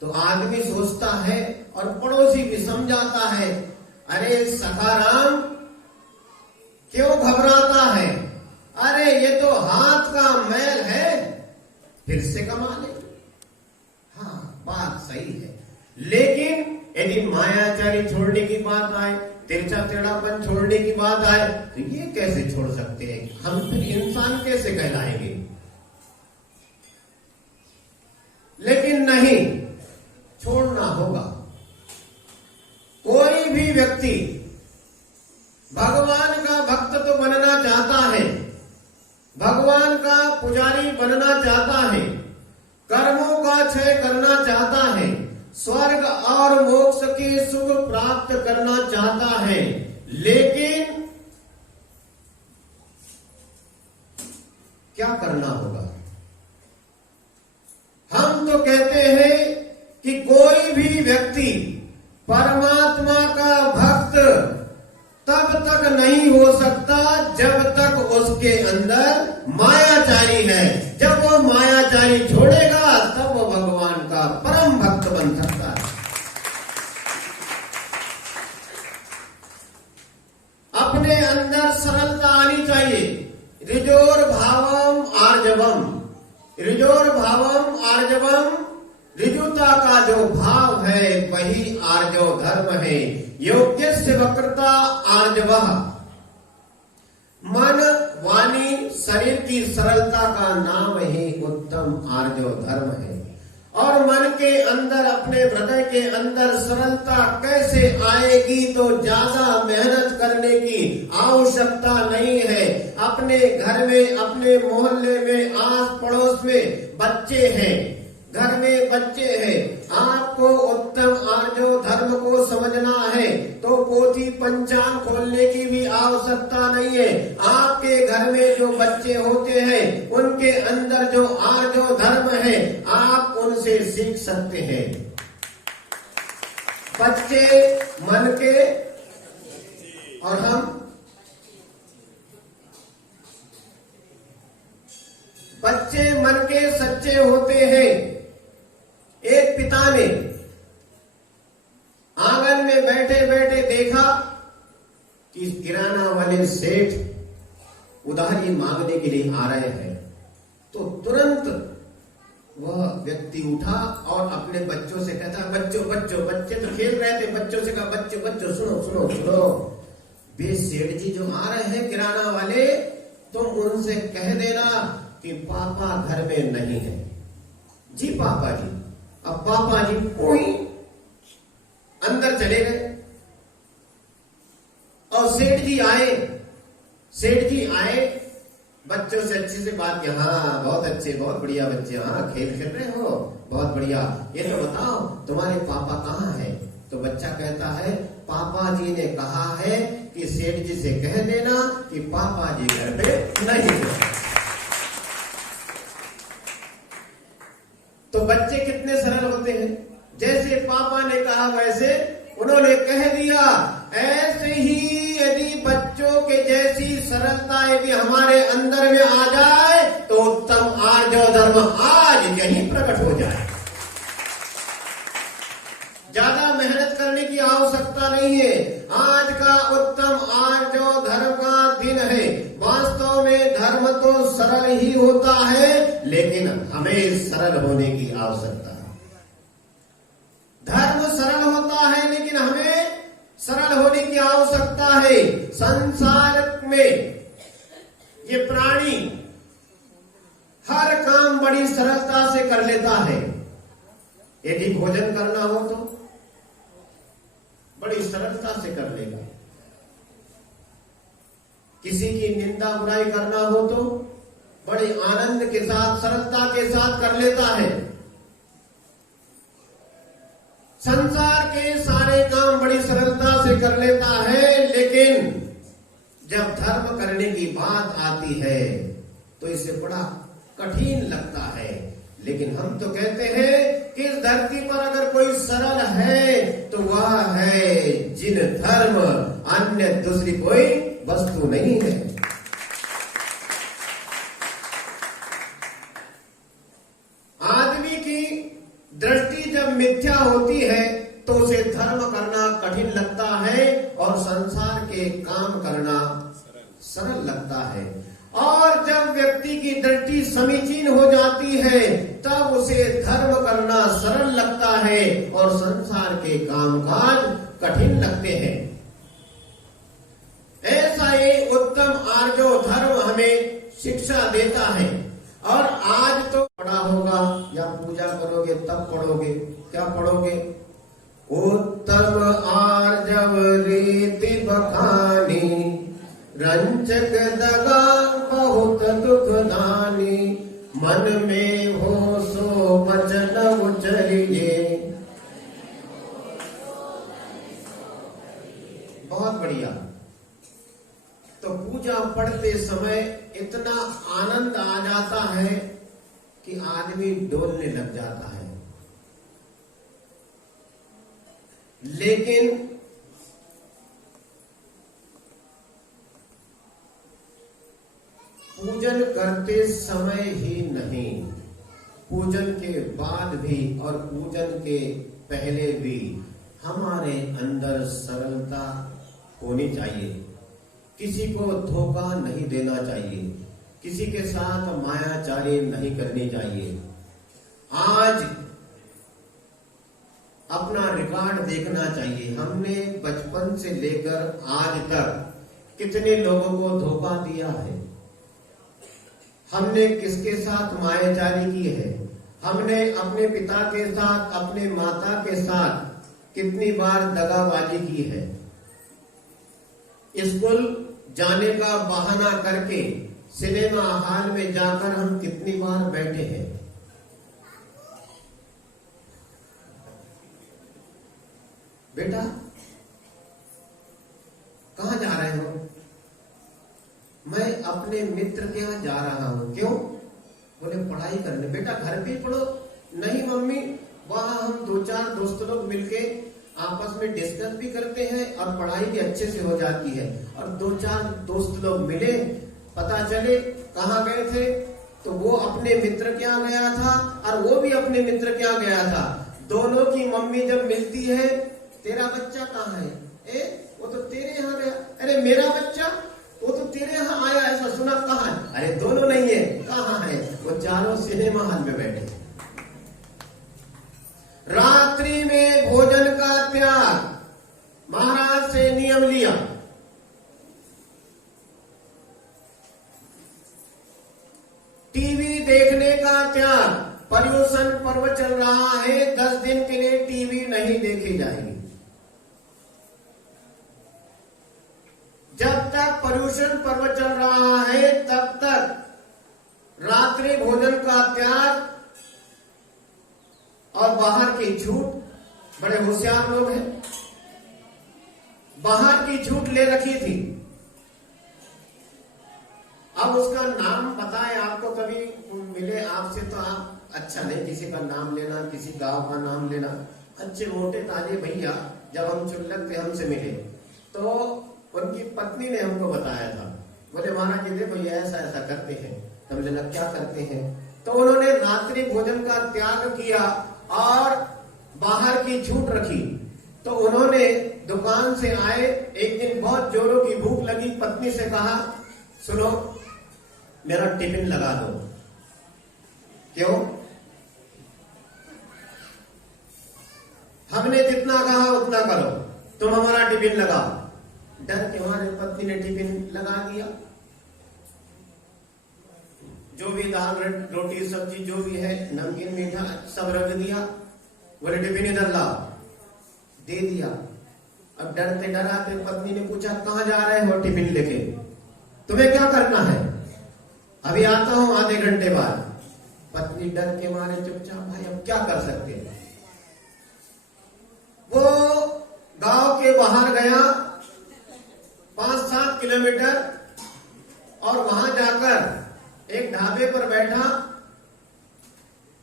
तो आदमी सोचता है और पड़ोसी भी समझाता है, अरे सखाराम क्यों घबराता है, अरे ये तो हाथ का मैल है, फिर से कमा ले। हाँ, बात सही है, लेकिन यदि मायाचारी छोड़ने की बात आए, तिरछा टेढ़ापन छोड़ने की बात आए, तो ये कैसे छोड़ सकते हैं? हम फिर इंसान कैसे कहलाएंगे? लेकिन नहीं, छोड़ना होगा। कोई भी व्यक्ति भगवान का भक्त तो बनना चाहता है, भगवान का पुजारी बनना चाहता है, कर्मों का क्षय करना चाहता है, स्वर्ग और मोक्ष के सुख प्राप्त करना चाहता है, लेकिन क्या करना होगा? हम तो कहते हैं कि कोई भी व्यक्ति परमात्मा का भक्त तब तक नहीं हो सकता जब तक उसके अंदर मायाचारी है। जब वो मायाचारी छोड़ेगा तब वो भगवान का परम भक्त बन सकता है। अपने अंदर सरलता आनी चाहिए। ऋजोर भावम आर्जवम, ऋजोर भावम आर्जवम, ऋजुता का जो भाव है वही आर्जव धर्म है। योग्यस्य वक्रता आर्जवः, मन वाणी शरीर की सरलता का नाम ही उत्तम आर्जव धर्म है। और मन के अंदर, अपने हृदय के अंदर सरलता कैसे आएगी? तो ज्यादा मेहनत करने की आवश्यकता नहीं है। अपने घर में, अपने मोहल्ले में, आस पड़ोस में बच्चे हैं, घर में बच्चे हैं, आपको उत्तम आर्जव धर्म को समझना है तो पोथी पंचांग खोलने की भी आवश्यकता नहीं है। आपके घर में जो बच्चे होते हैं उनके अंदर जो आर्जव धर्म है आप उनसे सीख सकते हैं। बच्चे मन के, और हम बच्चे मन के सच्चे होते हैं। एक पिता ने आंगन में बैठे बैठे देखा कि किराना वाले सेठ उधारी मांगने के लिए आ रहे हैं, तो तुरंत वह व्यक्ति उठा और अपने बच्चों से कहता, बच्चों बच्चों, बच्चे तो खेल रहे थे, बच्चों से कहा, बच्चों बच्चों सुनो सुनो सुनो, वे सेठ जी जो आ रहे हैं किराना वाले, तुम उनसे कह देना कि पापा घर में नहीं है। जी पापा जी। अब पापा जी कोई अंदर चले गए और सेठ जी आए। सेठ जी आए, बच्चों से अच्छे से बात की, हाँ बहुत अच्छे, बहुत बढ़िया बच्चे, हाँ खेल खेल रहे हो, बहुत बढ़िया, ये तो बताओ तुम्हारे पापा कहाँ है? तो बच्चा कहता है, पापा जी ने कहा है कि सेठ जी से कह देना कि पापा जी घर पे नहीं है। तो बच्चे कितने सरल होते हैं, जैसे पापा ने कहा वैसे उन्होंने कह दिया। ऐसे ही यदि बच्चों के जैसी सरलता यदि हमारे अंदर में आ जाए तो उत्तम आर्जव धर्म आज यही प्रकट हो जाए। ज्यादा मेहनत करने की आवश्यकता नहीं है। आज का उत्तम आर्जव धर्म का दिन है। वास्तव में धर्म तो सरल ही होता है, लेकिन हमें सरल होने की आवश्यकता है। धर्म सरल होता है लेकिन हमें सरल होने की आवश्यकता है। संसार में ये प्राणी हर काम बड़ी सरलता से कर लेता है। यदि भोजन करना हो तो बड़ी सरलता से कर लेगा, किसी की निंदा बुराई करना हो तो बड़े आनंद के साथ, सरलता के साथ कर लेता है। संसार के सारे काम बड़ी सरलता से कर लेता है, लेकिन जब धर्म करने की बात आती है तो इसे बड़ा कठिन लगता है। लेकिन हम तो कहते हैं कि इस धरती पर अगर कोई सरल है तो वह है जिन धर्म, अन्य दूसरी कोई वस्तु नहीं है। आदमी की दृष्टि जब मिथ्या होती है तो उसे धर्म करना कठिन लगता है और संसार के काम करना सरल लगता है। और जब व्यक्ति की दृष्टि समीचीन हो जाती है तब उसे धर्म करना सरल लगता है और संसार के कामकाज कठिन लगते हैं। ऐसा ही उत्तम आर्यो धर्म हमें शिक्षा देता है। और आज तो पढ़ा होगा या पूजा करोगे तब पढ़ोगे, क्या पढ़ोगे? उत्तम आर्जव रीति बखानी, रंजक दगा बहुत दुख दानी, मन में हो सो वचन उचरिए। बहुत बढ़िया। तो पूजा पढ़ते समय इतना आनंद आ जाता है कि आदमी डोलने लग जाता है। लेकिन पूजन करते समय ही नहीं, पूजन के बाद भी और पूजन के पहले भी हमारे अंदर सरलता होनी चाहिए। किसी को धोखा नहीं देना चाहिए, किसी के साथ मायाचारी नहीं करनी चाहिए। आज अपना रिकॉर्ड देखना चाहिए, हमने बचपन से लेकर आज तक कितने लोगों को धोखा दिया है, हमने किसके साथ मायाचारी की है, हमने अपने पिता के साथ, अपने माता के साथ कितनी बार दगाबाजी की है। स्कूल जाने का बहाना करके सिनेमा हॉल में जाकर हम कितनी बार बैठे हैं। बेटा कहाँ जा रहे हो? मैं अपने मित्र के यहाँ जा रहा हूँ। क्यों? बोले पढ़ाई करने। बेटा घर पे पढ़ो। नहीं मम्मी, वहां हम 2-4 दोस्त लोग मिलके आपस में डिस्कस भी करते हैं और पढ़ाई भी अच्छे से हो जाती है। और 2-4 दोस्त लोग मिले, पता चले कहाँ गए थे, तो वो अपने मित्र के यहाँ गया था और वो भी अपने मित्र के यहाँ गया था। दोनों की मम्मी जब मिलती है, तेरा बच्चा कहाँ है? वो तो तेरे यहाँ गया। अरे मेरा बच्चा, वो तो तेरे यहाँ आया, ऐसा सुना, कहाँ है? अरे दोनों नहीं है। कहाँ है? वो चारों सिनेमा हॉल में बैठे। रात्रि में भोजन का त्याग, महाराज से नियम लिया। टीवी देखने का त्याग, पर्यूषण पर्व चल रहा है, 10 दिन के लिए टीवी नहीं देखी जाएगी। जब तक पर्यूषण पर्व चल रहा है तब तक रात्रि भोजन का त्याग और बाहर की छूट। बड़े होशियार लोग हैं, बाहर की छूट ले रखी थी। अब उसका नाम बताएं, आपको कभी मिले आपसे तो आप अच्छा नहीं किसी का नाम लेना, किसी गांव का नाम लेना। अच्छे मोटे ताजे भैया जब हम चुल्लक थे हमसे मिले तो उनकी पत्नी ने हमको बताया था। बोले महाराज जी देखो ये ऐसा ऐसा करते हैं। तो हमने लगा क्या करते हैं? तो उन्होंने रात्रि भोजन का त्याग किया और बाहर की छूट रखी। तो उन्होंने दुकान से आए, एक दिन बहुत जोरों की भूख लगी, पत्नी से कहा सुनो मेरा टिफिन लगा दो। क्यों? हमने जितना कहा उतना करो, तुम हमारा टिफिन लगाओ। डर के हमारे पत्नी ने टिफिन लगा दिया। जो भी दाल रोटी सब्जी जो भी है, नमकीन मीठा सब रख दिया। बोले टिफिन इधर लाओ, दे दिया। अब डरते डराते पत्नी ने पूछा कहाँ जा रहे हो टिफिन लेके? तुम्हें क्या करना है? अभी आता हूं आधे घंटे बाद। पत्नी डर के मारे चुपचाप, भाई अब क्या कर सकते हैं। वो गांव के बाहर गया 5-7 किलोमीटर और वहां जाकर एक ढाबे पर बैठा।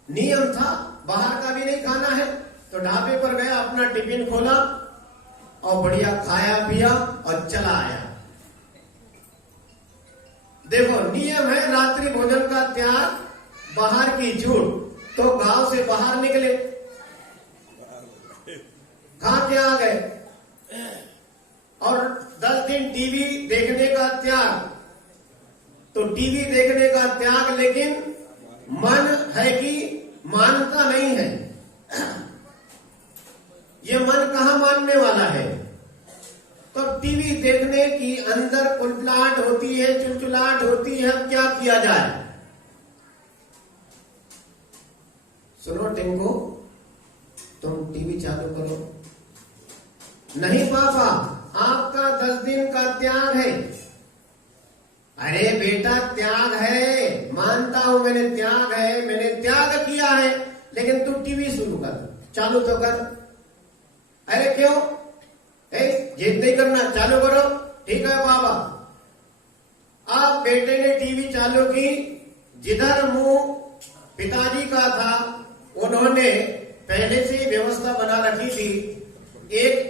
नियम था बाहर का भी नहीं खाना है, तो ढाबे पर गया, अपना टिफिन खोला और बढ़िया खाया पिया और चला आया। देखो नियम है रात्रि भोजन का त्याग, बाहर की छूट। तो गांव से बाहर निकले, कहाँ त्याग है? और 10 दिन टीवी देखने का त्याग, तो टीवी देखने का त्याग, लेकिन मन है कि मानता नहीं है। ये मन कहाँ मानने वाला है? तो टीवी देखने की अंदर कुलपलाहट होती है, चुलचुलाहट होती है, अब क्या किया जाए? सुनो टिंकू, तुम टीवी चालू करो। नहीं पापा, आपका 10 दिन का त्याग है। अरे बेटा त्याग है, मानता हूं मैंने त्याग है, मैंने त्याग किया है, लेकिन तू टीवी शुरू कर, चालू तो कर। अरे क्यों? जिद नहीं करना, चालू करो। ठीक है बाबा। आप बेटे ने टीवी चालू की, जिधर मुंह पिताजी का था उन्होंने पहले से व्यवस्था बना रखी थी, एक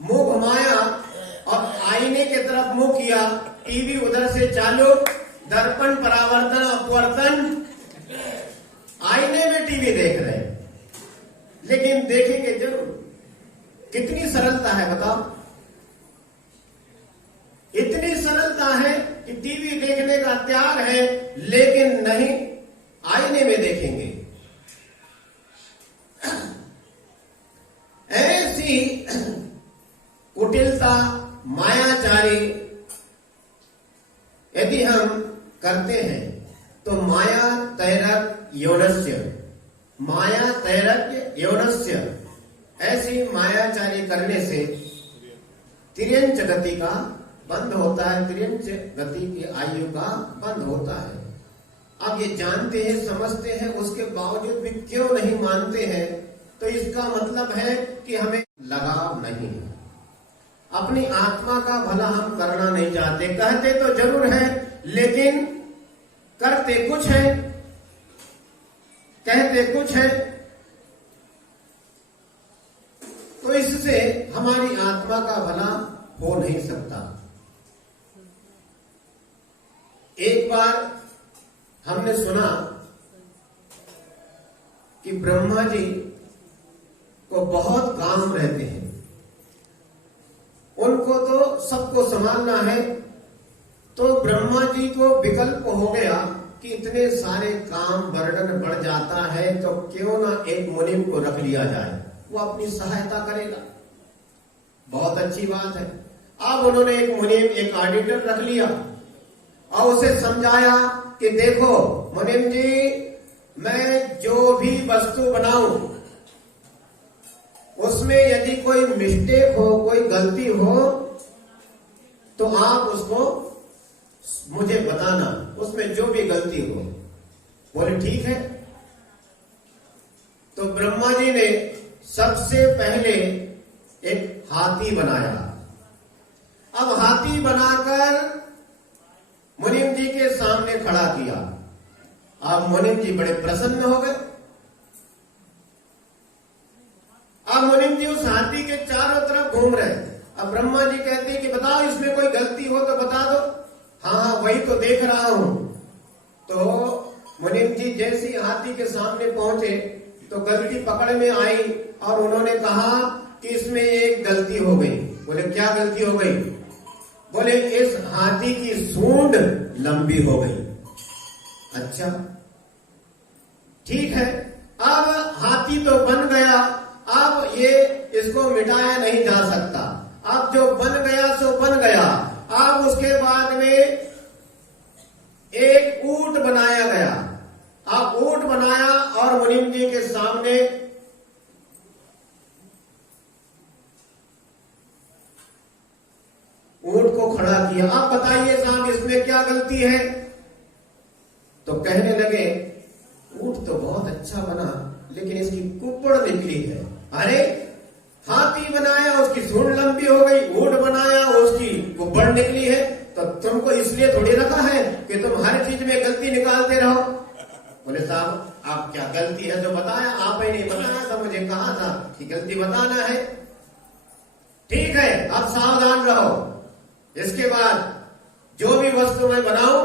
मुंह घुमाया और आईने की तरफ मुंह किया, टीवी उधर से चालू, दर्पण परावर्तन अपवर्तन, आईने में टीवी देख रहे हैं। लेकिन देखेंगे जरूर। कितनी सरलता है बताओ? इतनी सरलता है कि टीवी देखने का त्याग है, लेकिन नहीं आईने में देखेंगे। ऐसी कुटिलता, मायाचारी यदि हम करते हैं तो माया तैरक यौनस्य, माया तैरक यौनस्य, ऐसी मायाचारी करने से तिर्यंच गति का बंद होता है, तिर्यंच गति की आयु का बंद होता है। आप ये जानते हैं, समझते हैं, उसके बावजूद भी क्यों नहीं मानते हैं? तो इसका मतलब है कि हमें लगाव नहीं है, अपनी आत्मा का भला हम करना नहीं चाहते। कहते तो जरूर है, लेकिन करते कुछ है, कहते कुछ है। तो इससे हमारी आत्मा का भला हो नहीं सकता। एक बार हमने सुना कि ब्रह्मा जी को बहुत काम रहते हैं, उनको तो सबको संभालना है। तो ब्रह्मा जी को विकल्प हो गया कि इतने सारे काम बर्डन बढ़ जाता है, तो क्यों ना एक मुनिम को रख लिया जाए, वो अपनी सहायता करेगा। बहुत अच्छी बात है। अब उन्होंने एक मुनिम, एक ऑडिटर रख लिया और उसे समझाया कि देखो मुनिम जी, मैं जो भी वस्तु बनाऊं उसमें यदि कोई मिस्टेक हो, कोई गलती हो, तो आप उसको मुझे बताना, उसमें जो भी गलती हो। बोले ठीक है। तो ब्रह्मा जी ने सबसे पहले एक हाथी बनाया। अब हाथी बनाकर मुनिम जी के सामने खड़ा किया। अब मुनिम जी बड़े प्रसन्न हो गए। अब मुनिम जी उस हाथी के चारों तरफ घूम रहे। अब ब्रह्मा जी कहते कि बताओ इसमें कोई गलती हो तो बता दो। हाँ वही तो देख रहा हूं। तो मुनिम जी जैसे ही हाथी के सामने पहुंचे तो गलती पकड़ में आई और उन्होंने कहा कि इसमें एक गलती हो गई। बोले क्या गलती हो गई? बोले इस हाथी की सूंड लंबी हो गई। अच्छा ठीक है, अब हाथी तो बन गया, अब ये इसको मिटाया नहीं जा सकता। अब जो बन गया सो बन गया। अब उसके बाद में एक ऊंट बनाया गया। अब ऊंट बनाया और मुनिम जी के सामने ऊंट को खड़ा किया। आप बताइए साहब इसमें क्या गलती है? तो कहने लगे ऊंट तो बहुत अच्छा बना, लेकिन इसकी कुप्पड़ निकली है। अरे हाथी बनाया उसकी सूंड लंबी हो गई, ऊंट बनाया उसकी कुप्पड़ निकली है, तो तुमको इसलिए थोड़ी रखा है कि तुम हर चीज में गलती निकालते रहो। बोले साहब आप क्या गलती है जो बताया? आप ही नहीं बताया था, मुझे कहा था कि गलती बताना है। ठीक है, अब सावधान रहो। इसके बाद जो भी वस्तु मैं बनाऊं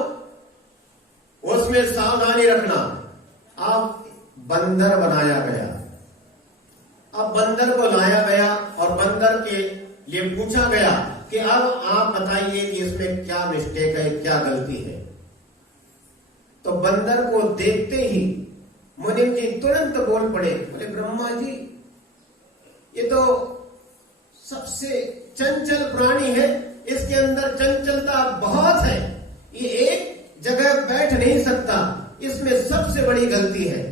उसमें सावधानी रखना। अब बंदर बनाया गया। अब बंदर को लाया गया पूछा गया कि अब आप बताइए कि इसमें क्या मिस्टेक है, क्या गलती है। तो बंदर को देखते ही मुनिम जी तुरंत बोल पड़े, बोले ब्रह्मा जी ये तो सबसे चंचल प्राणी है, इसके अंदर चंचलता बहुत है, ये एक जगह बैठ नहीं सकता, इसमें सबसे बड़ी गलती है।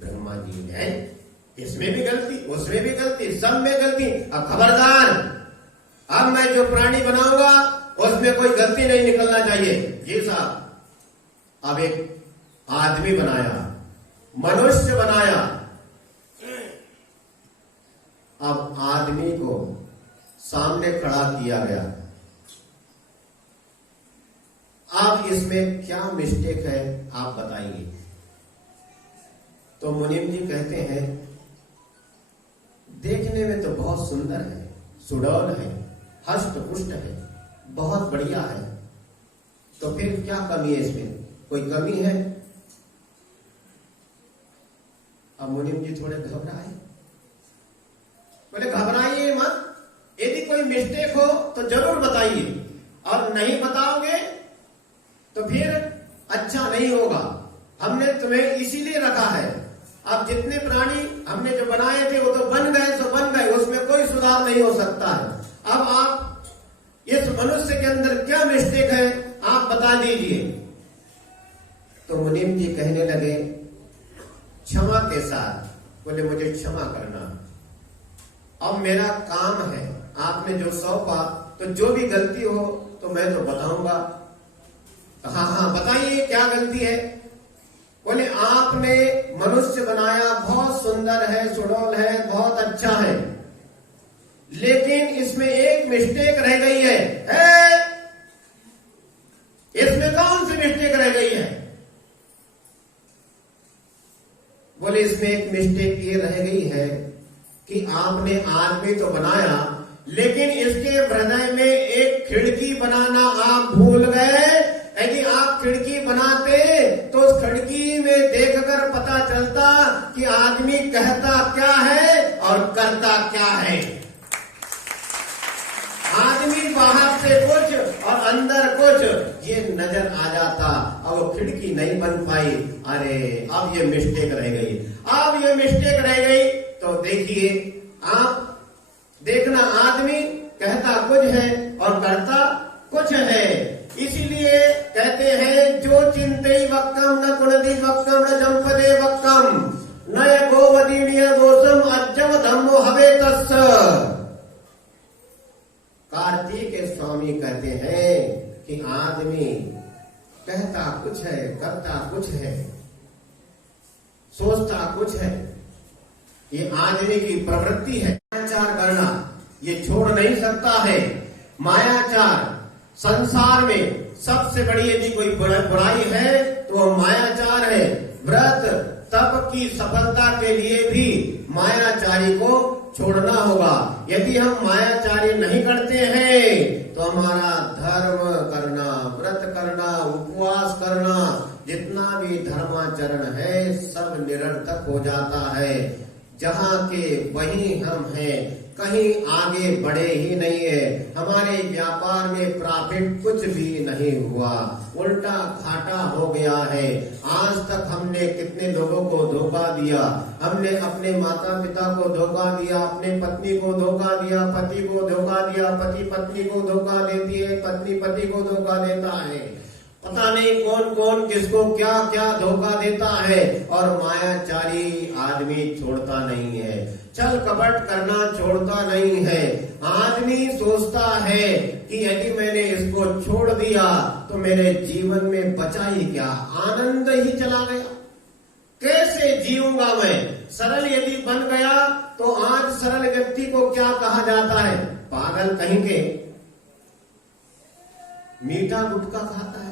ब्रह्मा जी है, इसमें भी गलती, उसमें भी गलती, सब में गलती। अब खबरदार, अब मैं जो प्राणी बनाऊंगा उसमें कोई गलती नहीं निकलना चाहिए। जी साहब, अब एक आदमी बनाया, मनुष्य बनाया। अब आदमी को सामने खड़ा किया गया। अब इसमें क्या मिस्टेक है आप बताइए। तो मुनीम जी कहते हैं देखने में तो बहुत सुंदर है, सुडौल है, हष्ट पुष्ट है, बहुत बढ़िया है, तो फिर क्या कमी है इसमें, कोई कमी है? अब मुनीम जी थोड़े घबराए, बोले घबराइए मत, यदि कोई मिस्टेक हो तो जरूर बताइए, और नहीं बताओगे तो फिर अच्छा नहीं होगा। हमने तुम्हें इसीलिए रखा है। अब जितने प्राणी हमने जो बनाए थे वो तो बन गए, सो बन गए, उसमें कोई सुधार नहीं हो सकता है। अब आप इस मनुष्य के अंदर क्या मिस्टेक है आप बता दीजिए। तो मुनीम जी कहने लगे क्षमा के साथ, बोले मुझे क्षमा करना, अब मेरा काम है, आपने जो सौंपा, तो जो भी गलती हो तो मैं तो बताऊंगा। हाँ हाँ बताइए क्या गलती है। बोले आपने मनुष्य बनाया, बहुत सुंदर है, सुडौल है, बहुत अच्छा है, लेकिन इसमें एक मिस्टेक रह गई है। इसमें कौन सी मिस्टेक रह गई है? बोले इसमें एक मिस्टेक ये रह गई है कि आपने आदमी तो बनाया, लेकिन इसके हृदय में एक खिड़की बनाना आप भूल गए। यदि आप खिड़की बनाते तो उस खिड़की में देखकर पता चलता कि आदमी कहता क्या है और करता क्या है। आदमी बाहर से कुछ और अंदर कुछ, ये नजर आ जाता। अब वो खिड़की नहीं बन पाई। अरे अब ये मिस्टेक रह गई, अब ये मिस्टेक रह गई। तो देखिए, आप देखना, आदमी कहता कुछ है और करता कुछ है। इसीलिए कहते हैं जो चिंते वक्कम न कुणदी वक्कम न जंपदे वक्कम न गोवदीय दोषम अज्जम धम्मो हवे तस्स। कार्तिक स्वामी कहते हैं कि आदमी कहता कुछ है, करता कुछ है, सोचता कुछ है, ये आदमी की प्रवृत्ति है। मायाचार करना ये छोड़ नहीं सकता है। मायाचार संसार में सबसे बड़ी यदि कोई बुराई है तो वो मायाचार है। व्रत तप की सफलता के लिए भी मायाचारी को छोड़ना होगा। यदि हम मायाचारी नहीं करते हैं तो हमारा धर्म करना, व्रत करना, उपवास करना, जितना भी धर्माचरण है सब निरर्थक हो जाता है। जहाँ के वहीं हम हैं, कहीं आगे बढ़े ही नहीं है। हमारे व्यापार में प्रॉफिट कुछ भी नहीं हुआ, उल्टा घाटा हो गया है। आज तक हमने कितने लोगों को धोखा दिया। हमने अपने माता पिता को धोखा दिया, अपने पत्नी को धोखा दिया, पति को धोखा दिया, पति पत्नी को धोखा देती है, पत्नी पति को धोखा देता है। पता नहीं कौन कौन किसको क्या क्या धोखा देता है। और मायाचारी आदमी छोड़ता नहीं है, छल कपट करना छोड़ता नहीं है। आदमी सोचता है कि यदि मैंने इसको छोड़ दिया तो मेरे जीवन में बचा ही क्या, आनंद ही चला गया, कैसे जीऊंगा मैं। सरल यदि बन गया तो आज सरल व्यक्ति को क्या कहा जाता है? पागल कहीं के। मीठा गुटखा खाता है,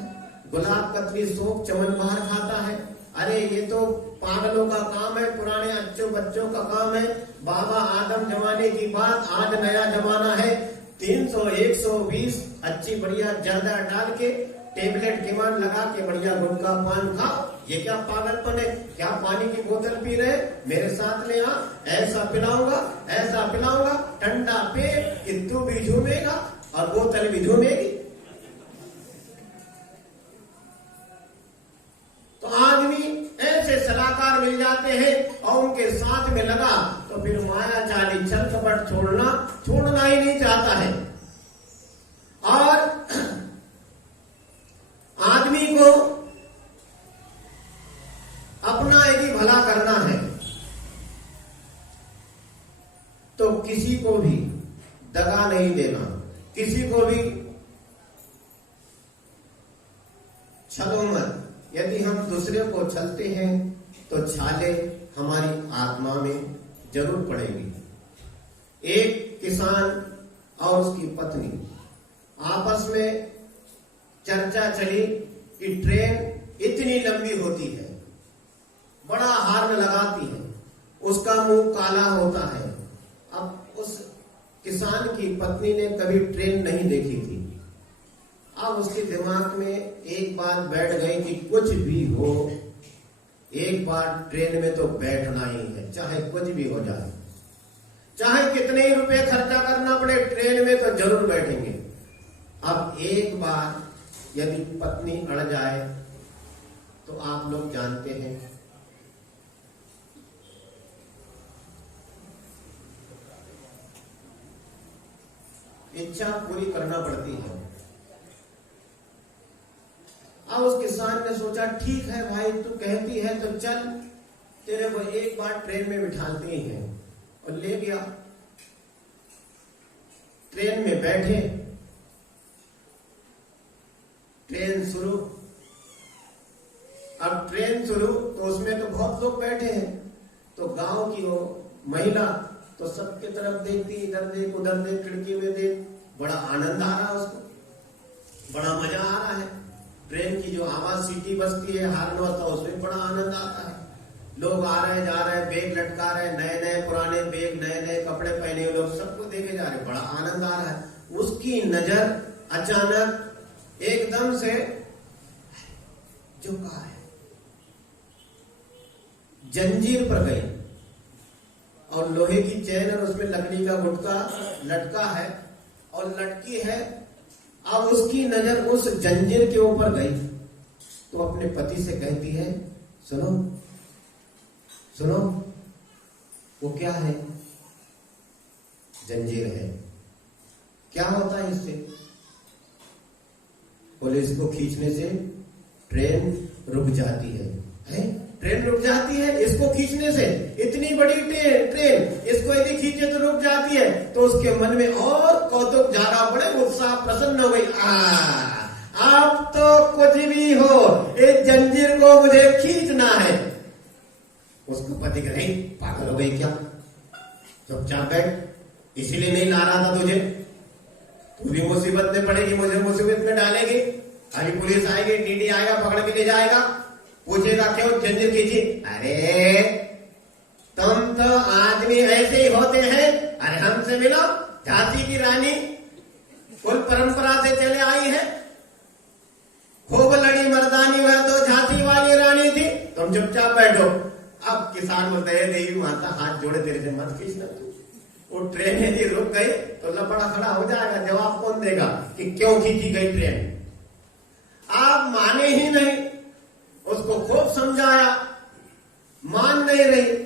गुलाब कतरी शोक चमन बाहर खाता है। अरे ये तो पागलों का काम है, पुराने अच्छों बच्चों का काम है। बाबा आदम जमाने की बात, आज नया जमाना है। 300 120 अच्छी बढ़िया जर्दा डाल के टेबलेट किमान लगा के बढ़िया गुटखा पान खाओ। ये क्या पागलपन है? क्या पानी की बोतल पी रहे, मेरे साथ में आ, ऐसा पिलाऊंगा, ठंडा पे कि तू भी झूमेगा और बोतल भी झूमेगी। तो आदमी ऐसे सलाहकार मिल जाते हैं और उनके साथ में लगा तो फिर माया चाली छल कपट छोड़ना ही नहीं चाहता है। और आदमी को अपना यदि भला करना है तो किसी को भी दगा नहीं देना, किसी को भी छलो मत। यदि हम दूसरे को छलते हैं तो छाले हमारी आत्मा में जरूर पड़ेगी। एक किसान और उसकी पत्नी आपस में चर्चा चली कि ट्रेन इतनी लंबी होती है, बड़ा हार्न लगाती है, उसका मुंह काला होता है। अब उस किसान की पत्नी ने कभी ट्रेन नहीं देखी थी। अब उसके दिमाग में एक बात बैठ गई कि कुछ भी हो, एक बार ट्रेन में तो बैठना ही है, चाहे कुछ भी हो जाए, चाहे कितने ही रुपए खर्चा करना पड़े, ट्रेन में तो जरूर बैठेंगे। अब एक बार यदि पत्नी अड़ जाए तो आप लोग जानते हैं इच्छा पूरी करना पड़ती है। अब उस किसान ने सोचा ठीक है भाई, तू कहती है तो चल, तेरे को एक बार ट्रेन में बिठाते ही हैं। और ले गया, ट्रेन में बैठे, ट्रेन शुरू। अब ट्रेन शुरू तो उसमें तो बहुत लोग बैठे हैं, तो गांव की वो महिला तो सबके तरफ देखती, इधर देख उधर देख, खिड़की में देख, बड़ा आनंद आ रहा है उसको, बड़ा मजा आ रहा है। ट्रेन की जो आवाज सीटी बजती है, हार्न बजता है, उसमें बड़ा आनंद आता है। लोग आ रहे जा रहे, बैग लटका रहे, नए नए पुराने बैग, नए नए कपड़े पहने हुए लोग, सबको देखे जा रहे, बड़ा आनंद आ रहा है। उसकी नजर अचानक एकदम से जो कहा है जंजीर पर गई, और लोहे की चैन और उसमें लकड़ी का गुटका लटका है और लटकी है। अब उसकी नजर उस जंजीर के ऊपर गई तो अपने पति से कहती है, सुनो सुनो, वो क्या है? जंजीर है। क्या होता है इससे? बोले इसको खींचने से ट्रेन रुक जाती है। ट्रेन रुक जाती है इसको खींचने से? इतनी बड़ी ट्रेन इसको यदि खींचे तो रुक जाती है। तो उसके मन में और कौतुक जागा पड़े, उत्साह प्रसन्न हो गई। अब तो कुछ भी हो, इस जंजीर को मुझे खींचना है। उसको पति कहे, पागल हो गई क्या? चुपचाप बैठ, इसीलिए नहीं ला रहा था तुझे, तू भी मुसीबत में पड़ेगी, मुझे मुसीबत में डालेगी। अभी पुलिस आएगी, डीडी आएगा, पकड़ के ले जाएगा, पूछेगा क्यों जंजीर खींची? अरे तुम तो आदमी ऐसे ही होते हैं। अरे हमसे मिलो, झांसी की रानी कुल परंपरा से चले आई है, खूब लड़ी मर्दानी, वह तो झांसी वाली रानी थी। तुम चुपचाप बैठो। अब किसान बोलते हैं, देवी माता हाथ जोड़े, तेरे से मत खींचना तू। वो ट्रेन यदि रुक गई तो लपड़ा खड़ा हो जाएगा, जवाब कौन देगा कि क्यों खींची गई ट्रेन? आप माने ही नहीं, उसको खूब समझाया, मान नहीं रही।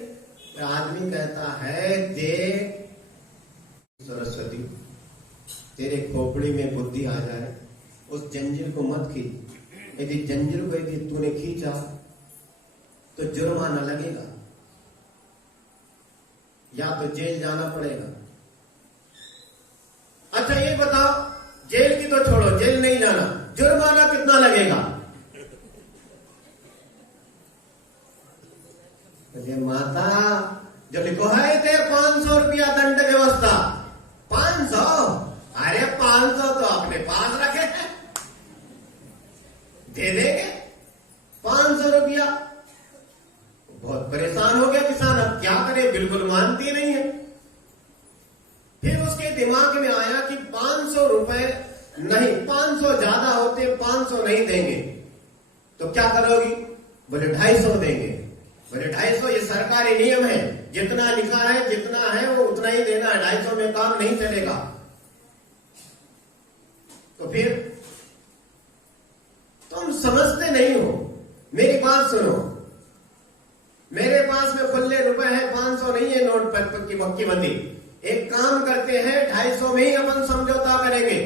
आदमी कहता है, देख सरस्वती, तेरे खोपड़ी में बुद्धि आ जाए, उस जंजीर को मत खींच। यदि जंजीर को यदि तूने खींचा तो जुर्माना लगेगा, या तो जेल जाना पड़ेगा। अच्छा ये बताओ, जेल की तो छोड़ो, जेल नहीं जाना, जुर्माना कितना लगेगा? ये माता जो लिखो है थे 500 रुपया दंड व्यवस्था। 500? अरे 500 तो अपने पास रखे हैं, दे देंगे 500 रुपया। बहुत परेशान हो गया किसान, अब क्या करे, बिल्कुल मानती नहीं है। फिर उसके दिमाग में आया कि 500 रुपए नहीं, 500 ज्यादा होते, 500 नहीं देंगे तो क्या करोगी? बोले 250 देंगे। बोले 250 ये सरकारी नियम है, जितना लिखा है जितना है वो उतना ही देना है, 250 में काम नहीं चलेगा। तो फिर तुम समझते नहीं हो, मेरी बात सुनो। मेरे पास में खुले रुपए है, 500 नहीं है नोट पर की मक्की बंदी। एक काम करते हैं, 250 में ही अपन समझौता करेंगे।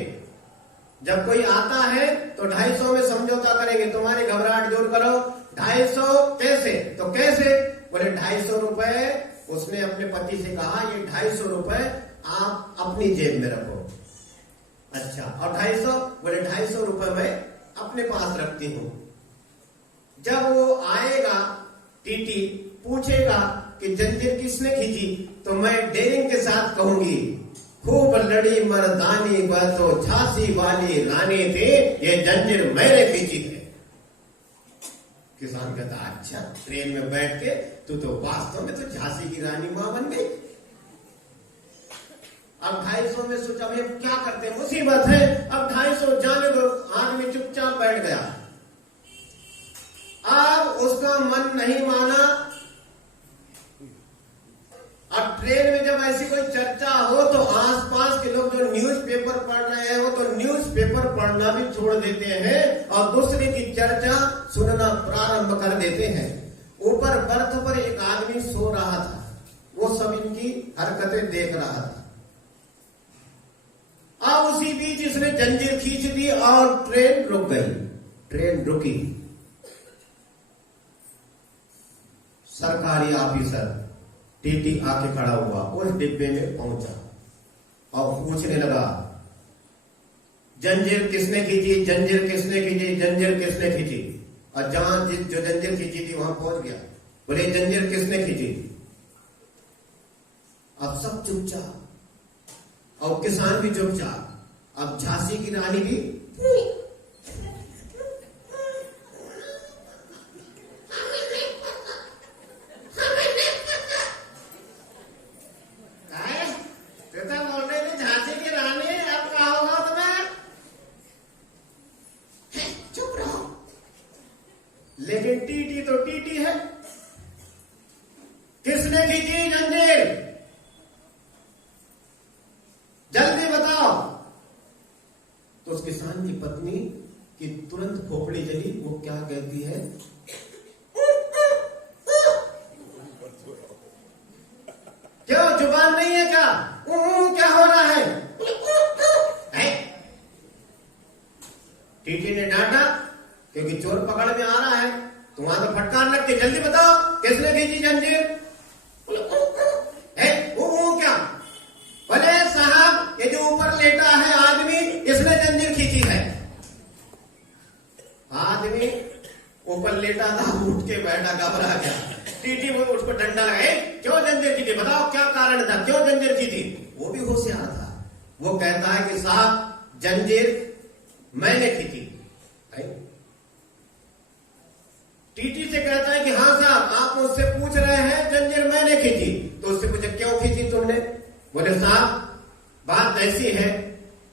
जब कोई आता है तो 250 में समझौता करेंगे, तुम्हारी घबराहट दूर करो। 250 कैसे? तो कैसे? बोले 250 रुपए उसने अपने पति से कहा, ये 250 रुपए आप अपनी जेब में रखो। अच्छा, और 250? बोले 250 रुपए मैं अपने पास रखती हूं। जब वो आएगा टीटी पूछेगा कि जंजीर किसने खींची, तो मैं डेरिंग के साथ कहूंगी, खूब लड़ी मर्दानी वह तो झांसी वाली रानी थी, ये जंजीर मैंने खींची है। किसान कहता, अच्छा, ट्रेन में बैठ के तू तो वास्तव में तो झांसी की रानी मां बन गई। अब 250 में सोचा भाई क्या करते हैं, मुसीबत है। अब 250 जाने दो, आदमी चुपचाप बैठ गया। अब उसका मन नहीं माना। अब ट्रेन में जब ऐसी कोई चर्चा हो तो आसपास के लोग जो न्यूज़पेपर पढ़ रहे हैं वो तो न्यूज़पेपर पढ़ना भी छोड़ देते हैं और दूसरे की चर्चा सुनना प्रारंभ कर देते हैं। ऊपर बर्थ पर एक आदमी सो रहा था, वो सब इनकी हरकतें देख रहा था। अब उसी बीच इसने जंजीर खींच दी और ट्रेन रुक गई। ट्रेन रुकी। सरकारी ऑफिसर टीटी आके खड़ा हुआ, उस डिब्बे में पहुंचा और पूछने लगा, जंजीर किसने खींची, जंजीर किसने खींची, जंजीर किसने खींची। और जहां जो जंजीर खींची थी वहां पहुंच गया। बोले जंजीर किसने खींची। अब सब चुपचाप और किसान भी चुपचाप। अब झांसी की रानी भी लेकिन टीटी तो टीटी है। किसने खींची जंजीर, जल्दी बताओ। तो उस किसान की पत्नी की तुरंत खोपड़ी जली। वो क्या कहती है, क्यों जुबान नहीं है क्या, क्या हो रहा है? टीटी ने डांटा, क्योंकि चोर पकड़ में आ रहा है, तो वहां तो फटकार लग के जल्दी बताओ किसने खींची जंजीर। क्या? बोले साहब, ये जो ऊपर लेटा है आदमी, इसने जंजीर खींची है। आदमी ऊपर लेटा था, उठ के बैठा, घबरा गया। टीटी वो उसको डंडा लगा, क्यों जंजीर खींची, बताओ क्या कारण था, क्यों जंजीर खींची। वो भी होशियार था। वो कहता है कि साहब जंजीर मैंने खींची। टीटी से कहता है कि हाँ साहब, आप मुझसे पूछ रहे हैं जंजीर मैंने खींची। तो उससे पूछे क्यों खींची तुमने। बोले साहब बात ऐसी है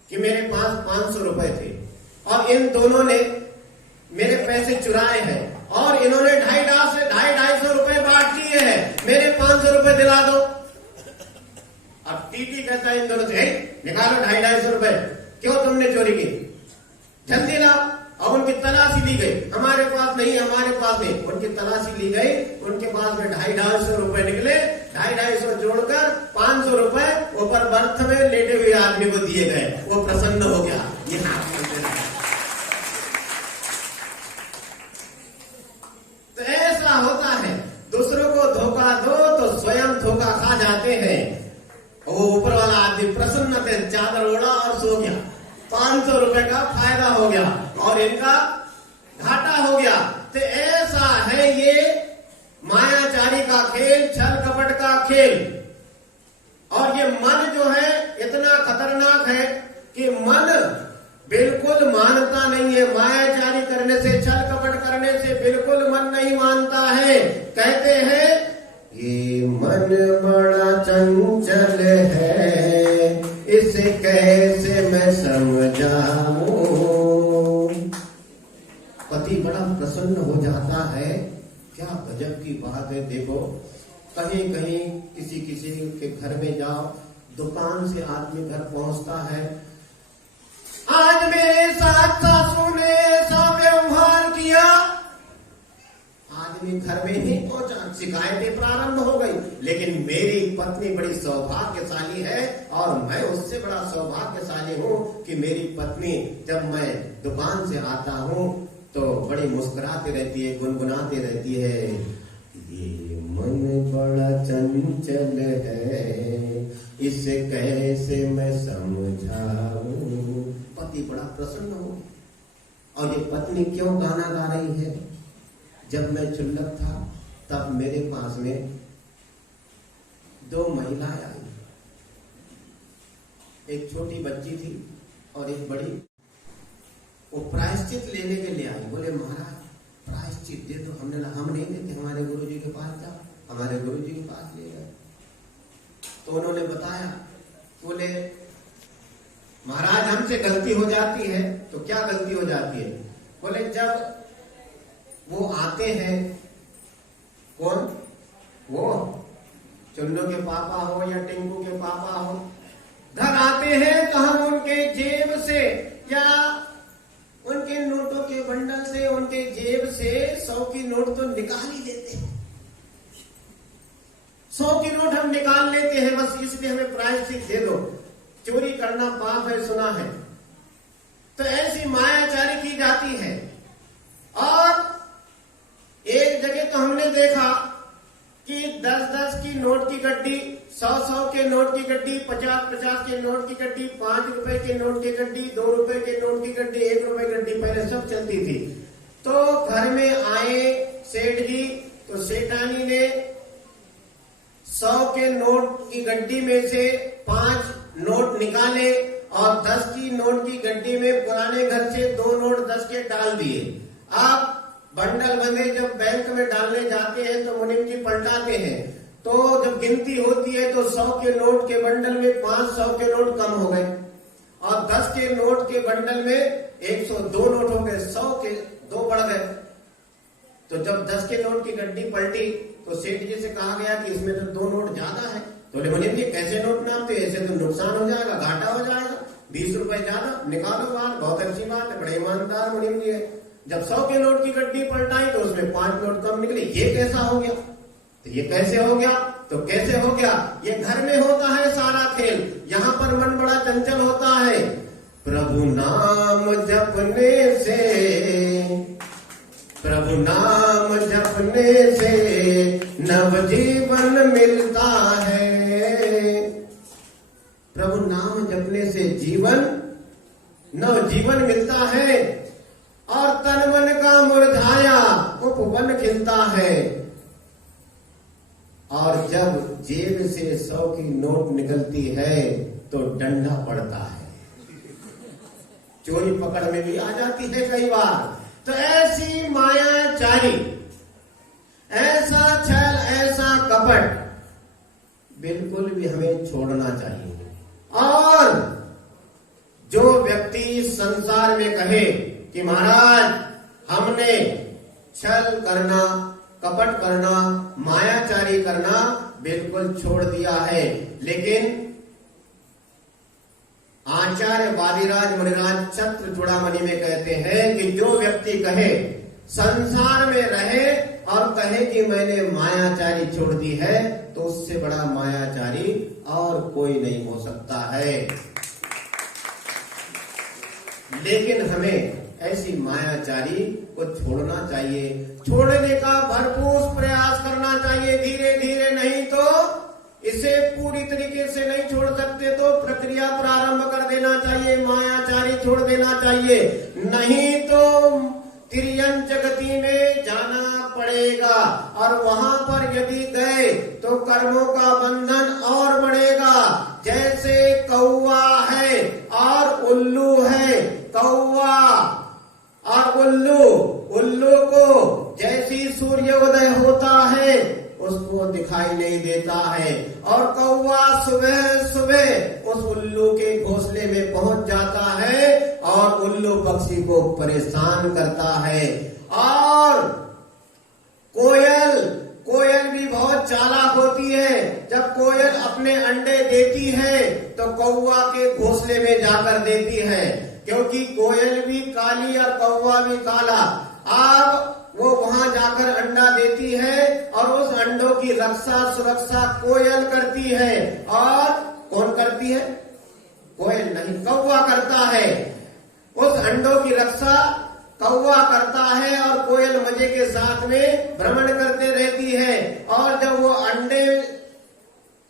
कि मेरे पास 500 रुपए थे और इन दोनों ने मेरे पैसे चुराए हैं और इन्होंने 250 रुपए बांट दिए हैं, मेरे 500 रुपए दिला दो। अब टीटी कहता है इन दोनों से, निकालो 250 रुपए, क्यों तुमने चोरी की, जल्दी लाओ। और उनकी तलाशी ली गई, हमारे पास नहीं, हमारे पास नहीं। उनकी तलाशी ली गई, उनके पास में 250 रुपए निकले। 250 जोड़कर 500 रुपए ऊपर बर्थ में लेटे हुए आदमी को दिए गए। वो प्रसन्न हो गया। ये तो ऐसा होता है, दूसरों को धोखा दो तो स्वयं धोखा खा जाते हैं। वो ऊपर वाला आदमी प्रसन्न थे, चादर ओढ़ा और सो गया। 500 रुपए का फायदा हो गया और इनका घाटा हो गया। तो ऐसा है ये मायाचारी का खेल, छल कपट का खेल। और ये मन जो है इतना खतरनाक है कि मन बिल्कुल मानता नहीं है। मायाचारी करने से, छल कपट करने से बिल्कुल मन नहीं मानता है। कहते हैं ये मन बड़ा चंचल है, इसे कैसे मैं समझाऊं। पति बड़ा प्रसन्न हो जाता है क्या गजब की बात है। देखो कहीं कहीं किसी किसी के घर में जाओ, दुकान से आदमी घर पहुंचता है, आज मेरे साथ सासू ने ऐसा व्यवहार किया, आदमी घर में ही पहुंचा, शिकायतें प्रारंभ हो गई। लेकिन मेरी पत्नी बड़ी सौभाग्यशाली है और मैं उससे बड़ा सौभाग्यशाली हूं कि मेरी पत्नी जब मैं दुकान से आता हूं तो बड़ी मुस्कुराती रहती है, गुनगुनाती रहती है, ये मन बड़ा चंचल है, इसे कैसे मैं समझाऊं। पति बड़ा प्रसन्न हो। और ये पत्नी क्यों गाना गा रही है? जब मैं चुल्लक था तब मेरे पास में 2 महिलाएं आई, एक छोटी बच्ची थी और एक बड़ी। वो प्रायश्चित लेने के लिए आई, बोले महाराज प्रायश्चित दे दो। हमने कहा हम नहीं देते, हमारे गुरुजी के पास जाओ। हमारे गुरुजी के पास ले गए तो उन्होंने बताया, बोले महाराज हमसे गलती हो जाती है। तो क्या गलती हो जाती है? बोले जब वो आते हैं, कौन? वो चुन्नू के पापा हो या टिंकू के पापा हो, घर आते हैं तो हम उनके जेब से या उनके नोटों के बंडल से, उनके जेब से 100 की नोट तो निकाल ही लेते हैं। 100 की नोट हम निकाल लेते हैं, बस इसलिए हमें प्रायश्चित दे दो। चोरी करना पाप है, सुना है। तो ऐसी मायाचारी की जाती है। और एक जगह तो हमने देखा कि 10-10 की नोट की गड्डी, 100-100 के नोट की गड्डी, 50-50 के नोट की गड्डी, 5 रुपए के नोट की गड्डी, 2 रुपए के नोट की गड्डी, 1 रुपए गड्डी पहले सब चलती थी। तो घर में आए सेठ जी, तो सेठानी ने 100 के नोट की गड्डी में से 5 नोट निकाले और 10 की नोट की गड्डी में पुराने घर से 2 नोट 10 के डाल दिए। आप बंडल बंधे जब बैंक में डालने जाते हैं तो मुनीम जी पलटाते हैं, तो जब गिनती होती है तो 100 के नोट के बंडल में 500 के नोट कम हो गए और 10 के नोट के बंडल में 102 नोट हो गए, 100 के 2 बढ़ गए। तो जब 10 के नोट की गड्डी पलटी तो सेठ जी से कहा गया कि इसमें तो 2 नोट ज्यादा है। तो मुनीम जी कैसे नोट नापते? ऐसे तो नुकसान हो जाएगा, घाटा हो जाएगा, 20 रुपए ज्यादा, निकालो बाहर। बहुत अच्छी बात है, बड़े ईमानदार मुनीम जी है। जब 100 के नोट की गड्डी पलटाई तो उसमें 5 नोट कम निकले। ये कैसा हो गया? तो ये कैसे हो गया? तो कैसे हो गया? ये घर में होता है सारा खेल। यहाँ पर मन बड़ा चंचल होता है। प्रभु नाम जपने से, प्रभु नाम जपने से नवजीवन मिलता है। प्रभु नाम जपने से जीवन, नवजीवन मिलता है और तन मन का मुरझाया उपवन खिलता है। और जब जेब से 100 की नोट निकलती है तो डंडा पड़ता है, चोरी पकड़ में भी आ जाती है कई बार। तो ऐसी मायाचारी, ऐसा छल, ऐसा कपट बिल्कुल भी हमें छोड़ना चाहिए। और जो व्यक्ति संसार में कहे कि महाराज हमने छल करना, कपट करना, मायाचारी करना बिल्कुल छोड़ दिया है, लेकिन आचार्य वादिराज मुनिराज छत्र चूड़ामणि में कहते हैं कि जो व्यक्ति कहे संसार में रहे और कहे कि मैंने मायाचारी छोड़ दी है, तो उससे बड़ा मायाचारी और कोई नहीं हो सकता है। लेकिन हमें ऐसी मायाचारी को छोड़ना चाहिए, छोड़ने का भरपूर प्रयास करना चाहिए, धीरे धीरे। नहीं तो इसे पूरी तरीके से नहीं छोड़ सकते तो प्रक्रिया प्रारंभ कर देना चाहिए, मायाचारी छोड़ देना चाहिए। नहीं तो तिर्यंच गति में जाना पड़ेगा और वहां पर यदि गए तो कर्मों का बंधन और बढ़ेगा। जैसे कौवा है और उल्लू है, कौवा और उल्लू को जैसी सूर्योदय होता है उसको दिखाई नहीं देता है और कौवा सुबह सुबह उस उल्लू के घोंसले में पहुंच जाता है और उल्लू पक्षी को परेशान करता है। और कोयल भी बहुत चालाक होती है। जब कोयल अपने अंडे देती है तो कौवा के घोंसले में जाकर देती है, क्योंकि कोयल भी काली और कौवा भी काला। अब वो वहां जाकर अंडा देती है और उस अंडों की रक्षा सुरक्षा कोयल करती है। और कौन करती है? कोयल नहीं, कौवा करता है। उस अंडों की रक्षा कौवा करता है और कोयल मजे के साथ में भ्रमण करते रहती है। और जब वो अंडे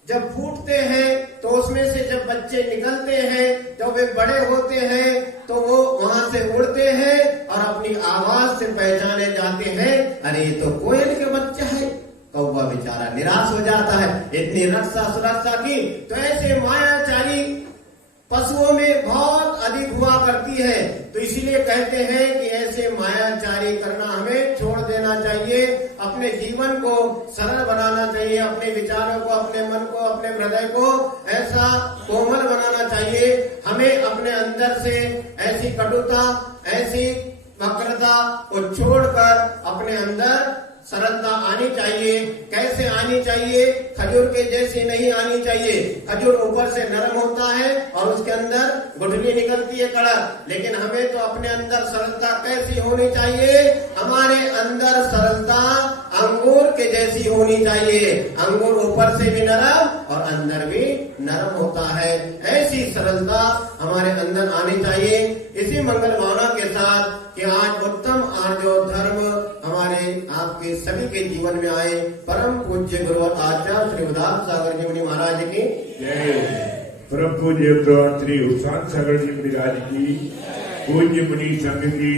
जब फूटते हैं तो उसमें से जब बच्चे निकलते हैं, जब वे बड़े होते हैं तो वो वहां से उड़ते हैं और अपनी आवाज से पहचाने जाते हैं, अरे ये तो कोयल के बच्चा है। कौवा बेचारा निराश हो जाता है, इतनी रक्षा सुरक्षा की। तो ऐसे मायाचारी पशुओं में बहुत अधिक हुआ करती है। तो इसीलिए कहते हैं कि ऐसे मायाचारी करना हमें छोड़ देना चाहिए। अपने जीवन को सरल बनाना चाहिए, अपने विचारों को, अपने मन को, अपने हृदय को ऐसा कोमल बनाना चाहिए। हमें अपने अंदर से ऐसी कटुता, ऐसी वक्रता को छोड़कर अपने अंदर सरलता आनी चाहिए। कैसे आनी चाहिए? खजूर के जैसी नहीं आनी चाहिए। खजूर ऊपर से नरम होता है और उसके अंदर गुठली निकलती है कड़क, लेकिन हमें तो अपने अंदर सरलता कैसी होनी चाहिए? हमारे अंदर सरलता अंगूर के जैसी होनी चाहिए। अंगूर ऊपर से भी नरम और अंदर भी नरम होता है। ऐसी सरलता हमारे अंदर आनी चाहिए। इसी मंगल भावना के साथ कि आज उत्तम आर्य धर्म हमारे आपके सभी के जीवन में आए। परम पूज्य गुरु आचार्य श्री उदार सागर जी मुनि महाराज की जय। परम पूज्य श्री उदार सागर जी महाराज की, पूज्य मुनि संघ की